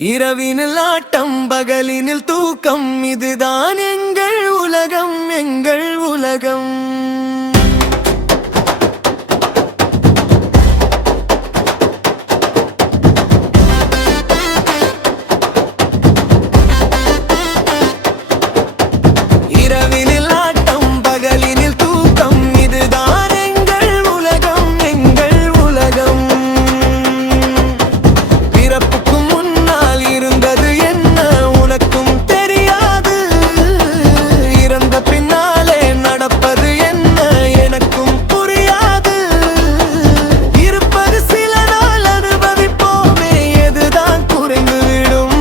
இரவினில் ஆட்டம் பகலினில் தூக்கம், இதுதான் எங்கள் உலகம், எங்கள் உலகம். இரவினில் ஆட்டம் பகலினில் தூக்கம், இதுதான் எங்கள் உலகம், எங்கள் உலகம். பிறப்புக்கு முன்னால் இருந்தது என்ன உனக்கும் தெரியாது, இறந்த பின்னாலே நடப்பது என்ன எனக்கும் புரியாது. இருப்பது சில நாள் அனுபவிப்போமே, எதுதான் குறைந்துவிடும்,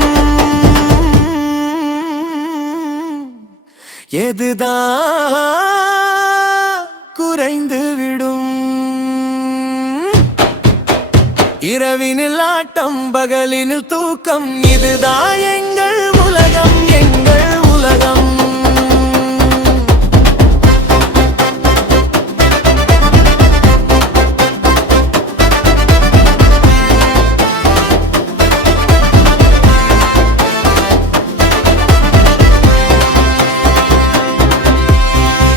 எதுதான் குறைந்துவிடும். இரவினில் ஆட்டம் பகலினில் தூக்கம், இதுதான் எங்கள் உலகம், எங்கள் உலகம்.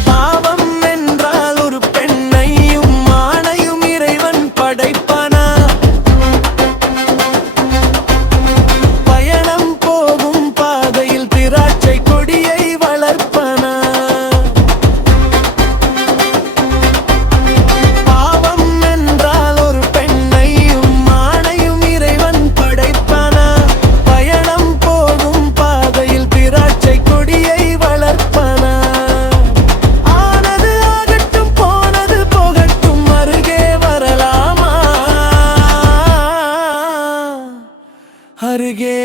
பாவம் என்றால் ஒரு பெண்ணையும் ஆணையும் இறைவன் படைப்பானா? பயணம் போகும் பாதையில் திராட்சை கொடியை வளர்ப்பனா? பாவம் என்றால் ஒரு பெண்ணையும் ஆணையும் இறைவன் படைப்பானா? பயணம் போகும் பாதையில் திராட்சை கொடியை வளர்ப்பனா? ஆனது ஆகட்டும், போனது போகட்டும், அருகே வரலாமா? அருகே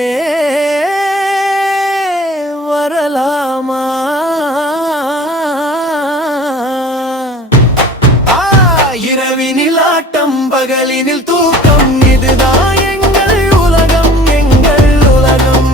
வரலாமா? இரவினில் ஆட்டம் பகலினில் தூக்கம், இதுதான் எங்கள் உலகம், எங்கள் உலகம்.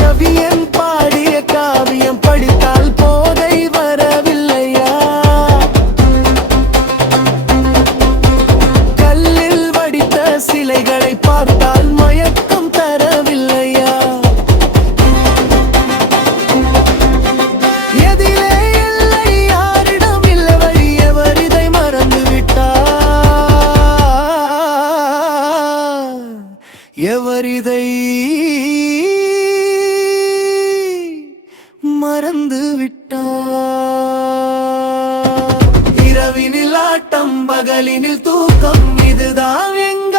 கவியன் பாடிய காவியம் படித்தால் போதை வரவில்லையா? கல்லில் வடித்த சிலைகளை பார்த்தால் மயக்கம் தரவில்லையா? எதிலே இல்லை, யாரிடம் இல்லை வழி, எவர் இதை மறந்துவிட்டார், எவர் இதை மறந்துவிட்டார். இரவினில் ஆட்டம் பகலினில் தூக்கம், இதுதான் எங்கள்